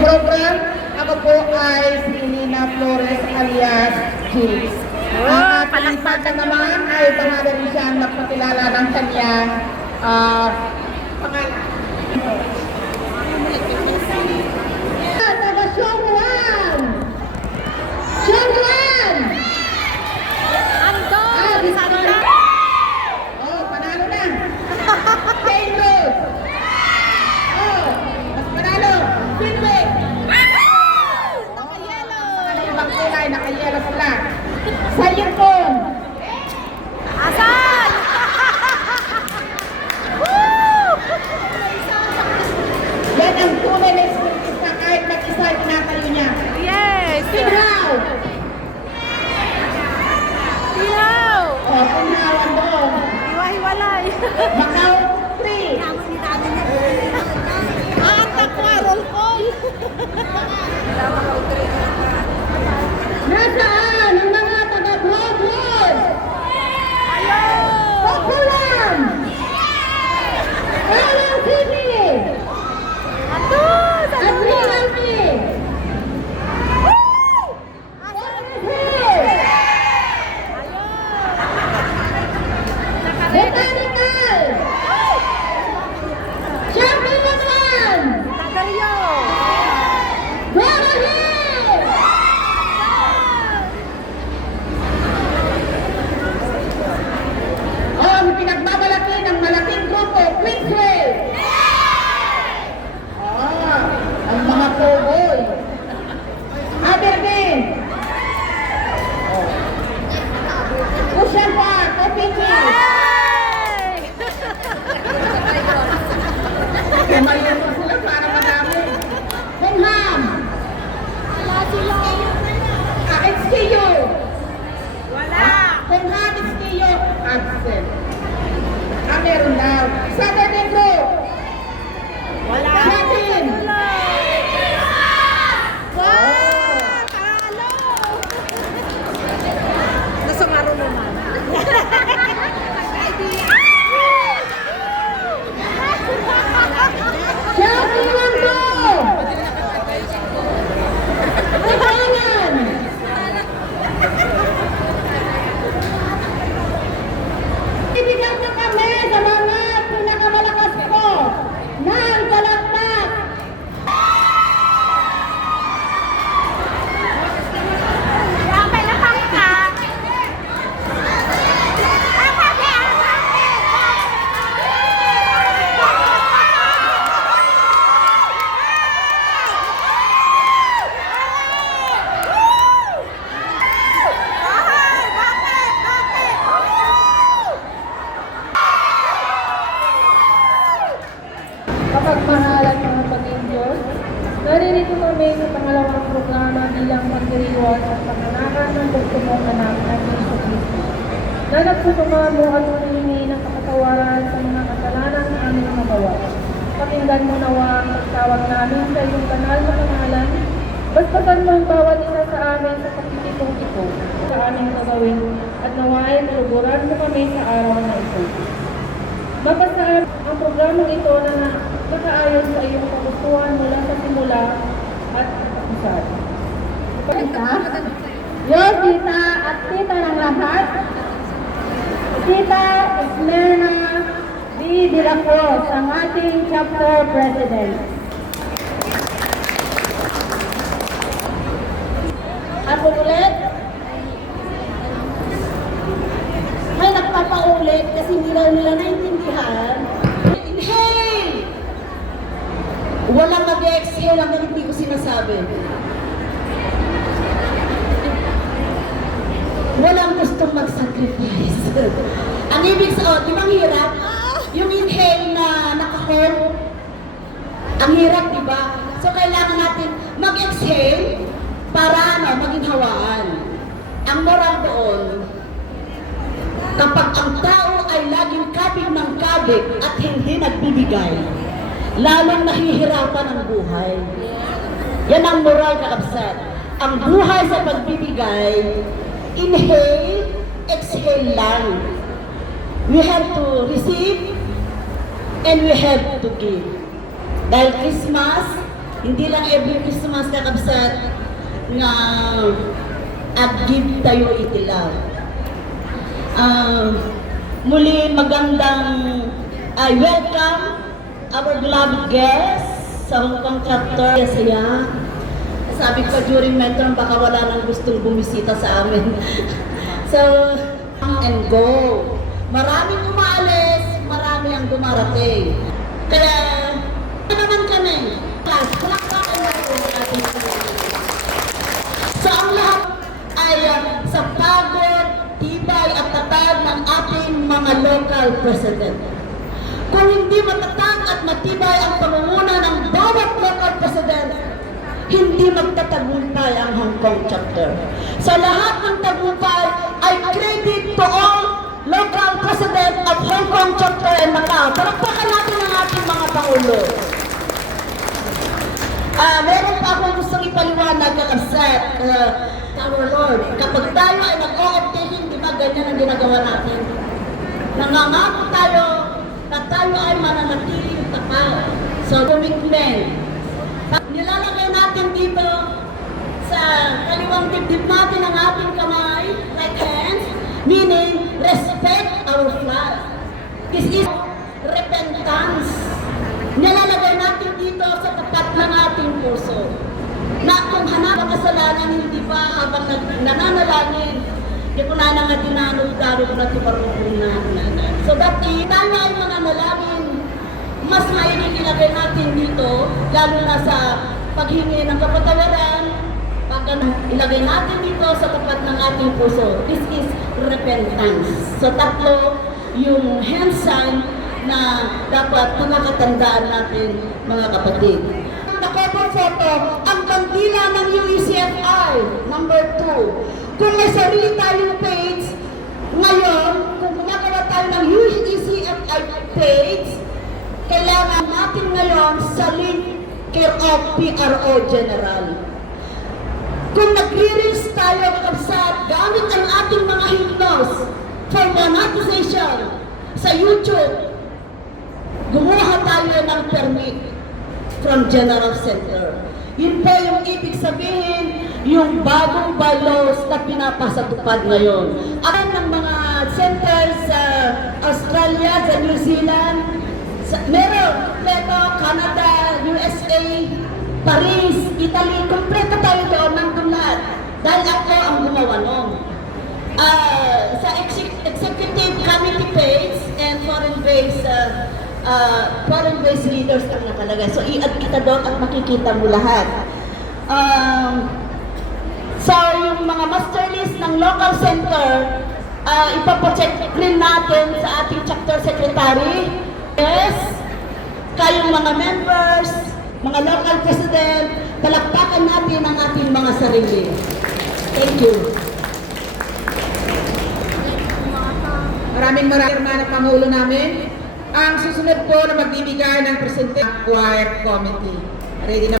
program. Ako po ay si Nina Flores alias Jigs. Ang ating partner naman ay pangalan rin siya nagpakilala ng kanyang pangalan. Taga Shongwan! Shongwan! Ando! Santa! Oh, panalo na! St. Louis! Oh, mas panalo! Finwick! Naka-yellow! Ibang kulay, naka-yelo sila. Sa Yukon! Asan? Woo! Yan ang tunay na espiritista kahit mag-isa ay tinatayo niya. Yes! Pinhaw! Pihaw! Oh, Pinhaw ang doon. Iwa-hiwalay! Macau 3. Aantak ko! Roll call! Nasaan ang mga taga-Brooklyn? Ayun! Populan! Alam City! Ando! Sa At dulo! Realty! Asan? Hill! Ayun! Botanical! Champion! Tagaryo! Dora Hill! Ang pinagmamalaki ng malaking grupo, Queensway! Ang mga cowboy! Aberdeen! Ocean Park, OPG! Hey! Kumayon pa sila para madami. Benham! Wala sila! XTU! Wala! Benham, XTU! Absent. Meron daw. Saturday Group! Wala! Satin! Wow! Talo! Nasungaro naman. Champion Go! Libangan! Ibigay na kami sa mga pinakamalakas po ng Balaktak! Yapay na pangka! Kapagmahalan mga Pag-Diyos, naririto kami sa pangalawang programa bilang magdiriwang at panganakan ng bugtumong anak ng Yesu Cristo na nagsutumamo at humingi ng kapatawaran sa mga kasalanan na aming magawa. Pakinggan mo nawa ang pagtawag namin sa iyong banal na pangalan. Bastasan mo ang bawat isa sa amin sa kapititong ito sa aming gagawin at nawain luburan mo kami sa araw na ito. Mapasaan ang programang ito na nakaayon sa iyong kagustuhan mula sa simula at katapusan. Yung tita at tita ng lahat, Tita Esmerna D. De La Cruz, ang ating chapter president. Ako ulit, may nagpapaulit kasi hindi daw nila naintindihan. Inhale! Walang mag-exhale hanggang hindi ko sinasabi. Walang gustong mag-sacrifice. Ang ibig sabihin, di ba ang hirap? Yung inhale na naka-hold, ang hirap, di ba? So, kailangan natin mag-exhale para maginhawaan. Ang moral doon, kapag ang tao ay laging kabig ng kabig at hindi nagbibigay, lalong nahihirapan ang buhay. Yan ang moral na kapsat. Ang buhay sa pagbibigay, inhale, exhale lang. We have to receive and we have to give. Dahil Christmas, Hindi lang every Christmas kakabsat nga ag-give tayo itilaw. Muli magandang I welcome our beloved guests sa Hong Kong chapter. Saya. Sabi ko during mentor baka wala nang gustong bumisita sa amin. So, come and go. Maraming umalis, marami ang dumarating. Kaya, ano naman kami? Palakpakan natin ang ating so, ang lahat ay sa pagod, tibay at tatag ng ating mga local president. Kung hindi matatag at matibay ang pamumuno ng bawat local president, hindi magtatagumpay ang Hong Kong chapter. Sa lahat ng tagumpay ay credit to all local president of Hong Kong chapter and Macau. Palakpakan natin ang ating mga pangulo. Meron pa akong gustong ipaliwanag kakabsat, our Lord. Kapag tayo ay nag-o-obtain, di ba ganyan ang ginagawa natin? Nangangako tayo na tayo ay mananatiling tapat. So, commitment. Nilalagay natin dito sa kaliwang dibdib natin ang ating kamay, right hands, meaning respect our flag. This is repentance. Nilalagay natin dito sa tapat ng ating puso. Na kung hanap ang kasalanan, hindi pa habang nananalangin, di ko na nga dinanong-darong na tibarong na. So that tayo ay mananalangin, mas maiging ilagay natin dito, lalo na sa paghingi ng kapatawaran, pag ilagay natin dito sa tapat ng ating puso. This is repentance. So tatlo yung hand sign na dapat nakakatandaan natin, mga kapatid. Nakapo photo, ang bandila ng UECFI, number 2. Kung may sarili tayong page, ngayon, kung gumagawa tayo ng UECFI page, kailangan natin ngayon sa link care of PRO General. Kung nagre-reels tayo kakabsat, gamit ang ating mga hymnos for monetization sa YouTube, gumawa tayo ng permit from General Center. Yun po yung ibig sabihin, yung bagong bylaws na pinapasatupad ngayon. Alam ng mga centers sa Australia, sa New Zealand, meron, kompleto, Canada, USA, Paris, Italy, kompleto tayo doon, nandun lahat. Dahil ako ang gumawa nun. Sa executive committee page and foreign-based leaders ang nakalagay. So, i-add kita doon at makikita mo lahat. So, yung mga master list ng local center, ipapacheck rin natin sa ating chapter secretary. Yes, kayong mga members, mga local president, palakpakan natin ang ating mga sarili. Thank you. Maraming na Pangulo namin. Ang susunod po na magbibigay ng presente choir committee. Ready na